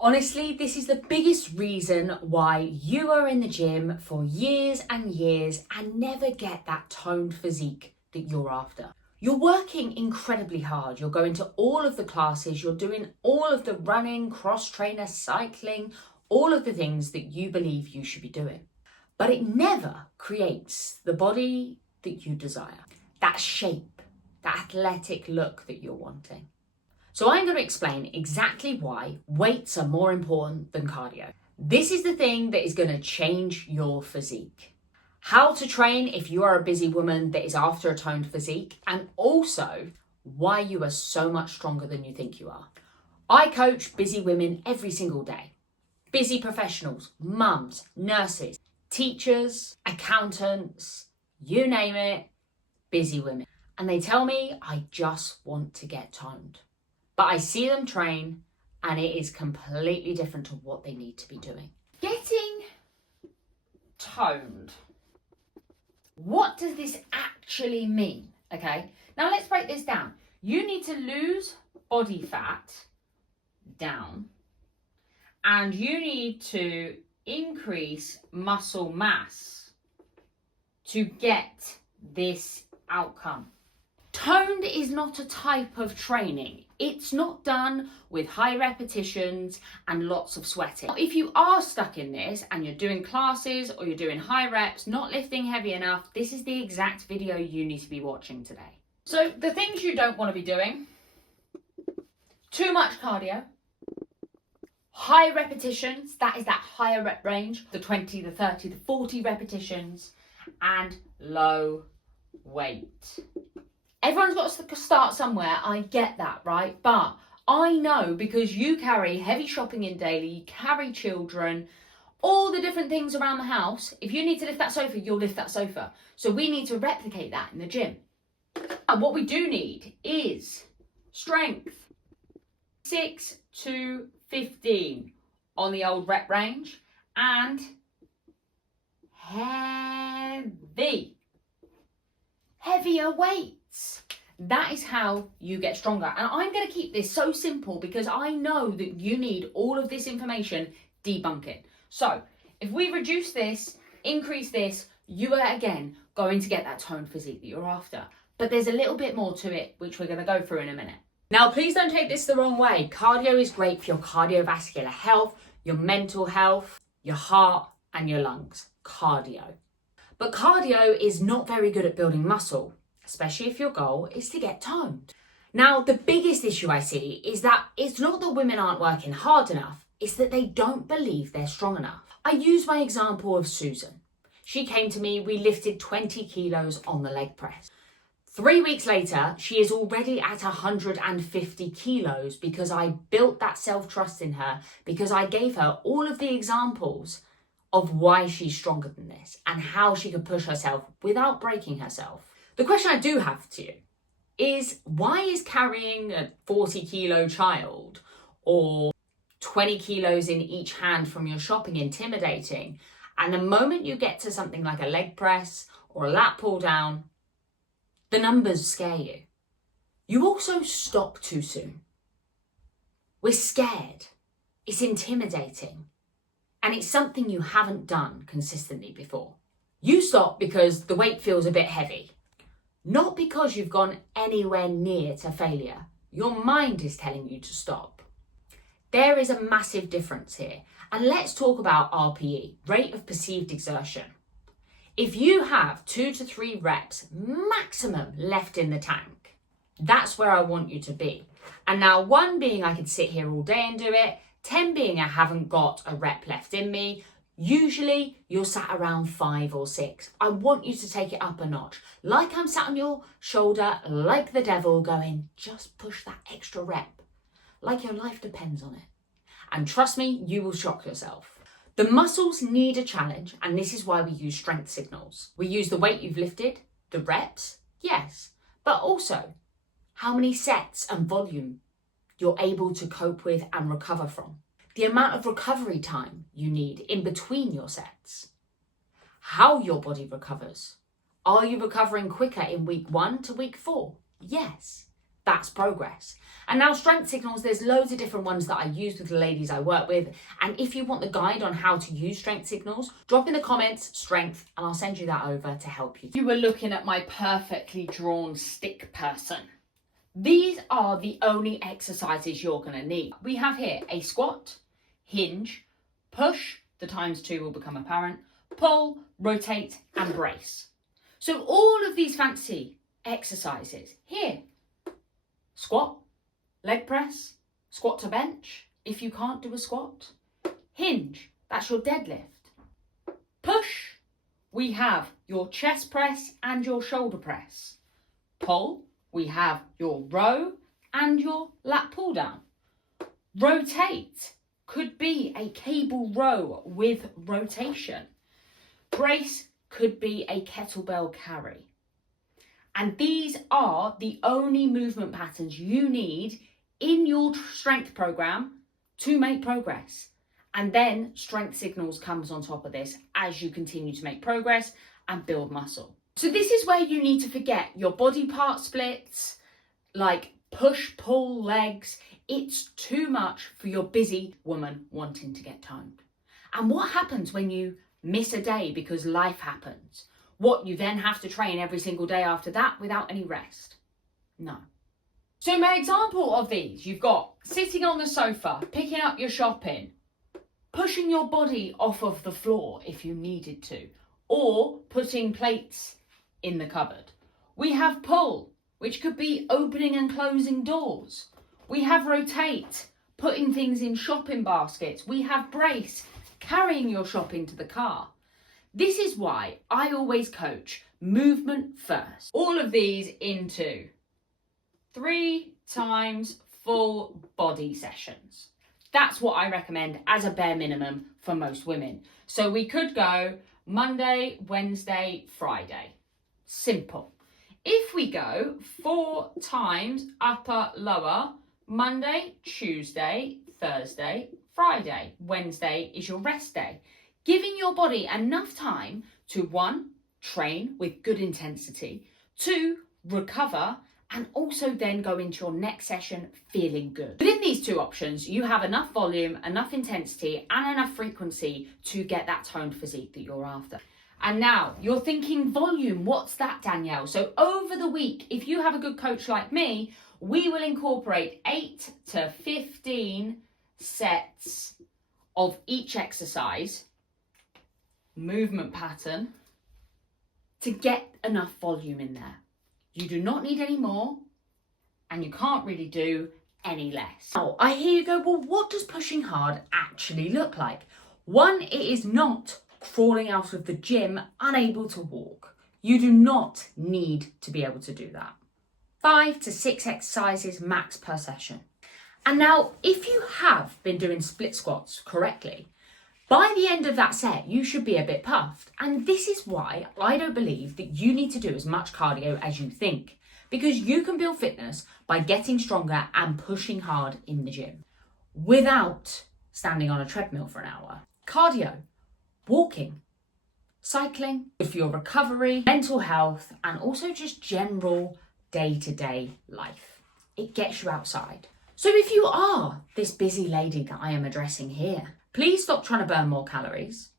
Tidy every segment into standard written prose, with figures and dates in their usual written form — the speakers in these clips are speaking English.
Honestly, this is the biggest reason why you are in the gym for years and years and never get that toned physique that you're after. You're working incredibly hard. You're going to all of the classes, you're doing all of the running, cross-trainer, cycling, all of the things that you believe you should be doing. But it never creates the body that you desire, that shape, that athletic look that you're wanting. So I'm going to explain exactly why weights are more important than cardio. This is the thing that is going to change your physique. How to train if you are a busy woman that is after a toned physique, and also why you are so much stronger than you think you are. I coach busy women every single day. Busy professionals, mums, nurses, teachers, accountants, you name it, busy women. And they tell me, I just want to get toned. But I see them train and it is completely different to what they need to be doing. Getting toned. What does this actually mean? Okay, now let's break this down. You need to lose body fat down and you need to increase muscle mass to get this outcome. Toned is not a type of training. It's not done with high repetitions and lots of sweating. If you are stuck in this and you're doing classes or you're doing high reps, not lifting heavy enough, this is the exact video you need to be watching today. So the things you don't want to be doing: too much cardio, high repetitions, that is that higher rep range, the 20, the 30, the 40 repetitions, and low weight. Everyone's got to start somewhere, I get that, right? But I know, because you carry heavy shopping in daily, you carry children, all the different things around the house. If you need to lift that sofa, you'll lift that sofa. So we need to replicate that in the gym. And what we do need is strength. 6 to 15 on the old rep range, and heavier weights. That is how you get stronger. And I'm going to keep this so simple because I know that you need all of this information debunking. So if we reduce this, increase this, you are again going to get that toned physique that you're after. But there's a little bit more to it, which we're going to go through in a minute. Now, please don't take this the wrong way. Cardio is great for your cardiovascular health, your mental health, your heart, and your lungs. Cardio. But cardio is not very good at building muscle, especially if your goal is to get toned. Now, the biggest issue I see is that it's not that women aren't working hard enough, it's that they don't believe they're strong enough. I use my example of Susan. She came to me, we lifted 20 kilos on the leg press. 3 weeks later, she is already at 150 kilos because I built that self-trust in her, because I gave her all of the examples of why she's stronger than this and how she could push herself without breaking herself. The question I do have to you is, why is carrying a 40 kilo child or 20 kilos in each hand from your shopping intimidating? And the moment you get to something like a leg press or a lat pull down, the numbers scare you. You also stop too soon. We're scared. It's intimidating. And it's something you haven't done consistently before. You stop because the weight feels a bit heavy. Not because you've gone anywhere near to failure. Your mind is telling you to stop. There is a massive difference here. And let's talk about RPE, rate of perceived exertion. If you have 2 to 3 reps maximum left in the tank, that's where I want you to be. And now 1 being I could sit here all day and do it, 10 being I haven't got a rep left in me. Usually you're sat around 5 or 6. I want you to take it up a notch. Like I'm sat on your shoulder, like the devil going, just push that extra rep. Like your life depends on it. And trust me, you will shock yourself. The muscles need a challenge, and this is why we use strength signals. We use the weight you've lifted, the reps, yes, but also how many sets and volume you're able to cope with and recover from. The amount of recovery time you need in between your sets. How your body recovers. Are you recovering quicker in week 1 to week 4? Yes. That's progress. And now strength signals, there's loads of different ones that I use with the ladies I work with. And if you want the guide on how to use strength signals, drop in the comments strength and I'll send you that over to help you. You were looking at my perfectly drawn stick person. These are the only exercises you're going to need. We have here a squat, hinge, push, the times 2 will become apparent, pull, rotate and brace. So all of these fancy exercises here, squat, leg press, squat to bench, if you can't do a squat, hinge, that's your deadlift. Push, we have your chest press and your shoulder press. Pull, we have your row and your lat pull down. Rotate could be a cable row with rotation. Brace could be a kettlebell carry. And these are the only movement patterns you need in your strength program to make progress. And then strength signals comes on top of this as you continue to make progress and build muscle. So this is where you need to forget your body part splits, like push, pull, legs. It's too much for your busy woman wanting to get toned. And what happens when you miss a day because life happens? What, you then have to train every single day after that without any rest? No. So my example of these, you've got sitting on the sofa, picking up your shopping, pushing your body off of the floor if you needed to, or putting plates in the cupboard. We have pull, which could be opening and closing doors. We have rotate, putting things in shopping baskets. We have brace, carrying your shopping to the car. This is why I always coach movement first. All of these into 3 times full body sessions. That's what I recommend as a bare minimum for most women. So we could go Monday, Wednesday, Friday. Simple. If we go 4 times upper, lower, Monday, Tuesday, Thursday, Friday. Wednesday is your rest day. Giving your body enough time to 1, train with good intensity, 2, recover, and also then go into your next session feeling good. Within these 2 options, you have enough volume, enough intensity, and enough frequency to get that toned physique that you're after. And now you're thinking volume, what's that, Danielle? So over the week, if you have a good coach like me, we will incorporate 8 to 15 sets of each exercise, movement pattern, to get enough volume in there. You do not need any more, and you can't really do any less. Now, I hear you go, well, what does pushing hard actually look like? 1, it is not crawling out of the gym, unable to walk. You do not need to be able to do that. 5 to 6 exercises max per session. And now, if you have been doing split squats correctly, by the end of that set, you should be a bit puffed. And this is why I don't believe that you need to do as much cardio as you think, because you can build fitness by getting stronger and pushing hard in the gym without standing on a treadmill for an hour. Cardio, walking, cycling, good for your recovery, mental health, and also just general day-to-day life. It gets you outside. So if you are this busy lady that I am addressing here, please stop trying to burn more calories,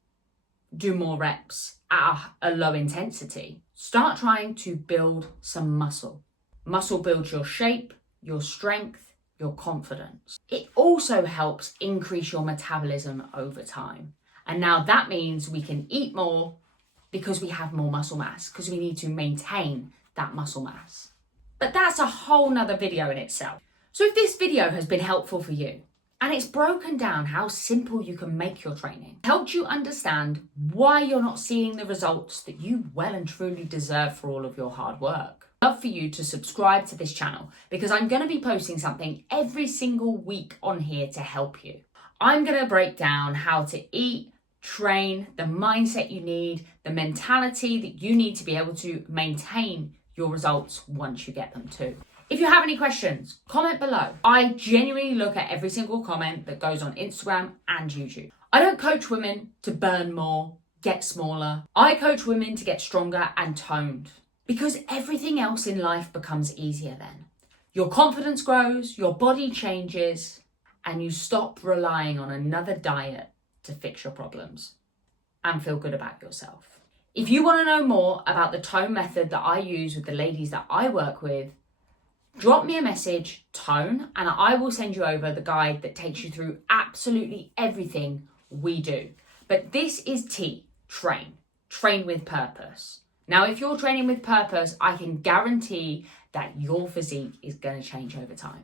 do more reps at a low intensity. Start trying to build some muscle. Muscle builds your shape, your strength, your confidence. It also helps increase your metabolism over time. And now that means we can eat more because we have more muscle mass, because we need to maintain that muscle mass. But that's a whole nother video in itself. So if this video has been helpful for you, and it's broken down how simple you can make your training, helped you understand why you're not seeing the results that you well and truly deserve for all of your hard work, I'd love for you to subscribe to this channel, because I'm going to be posting something every single week on here to help you. I'm going to break down how to eat, train, the mindset you need, the mentality that you need to be able to maintain your results once you get them too. If you have any questions, comment below. I genuinely look at every single comment that goes on Instagram and YouTube. I don't coach women to burn more, get smaller. I coach women to get stronger and toned, because everything else in life becomes easier then. Your confidence grows, your body changes, and you stop relying on another diet to fix your problems and feel good about yourself. If you want to know more about the tone method that I use with the ladies that I work with, drop me a message, tone, and I will send you over the guide that takes you through absolutely everything we do. But this is T, train with purpose. Now, if you're training with purpose, I can guarantee that your physique is going to change over time.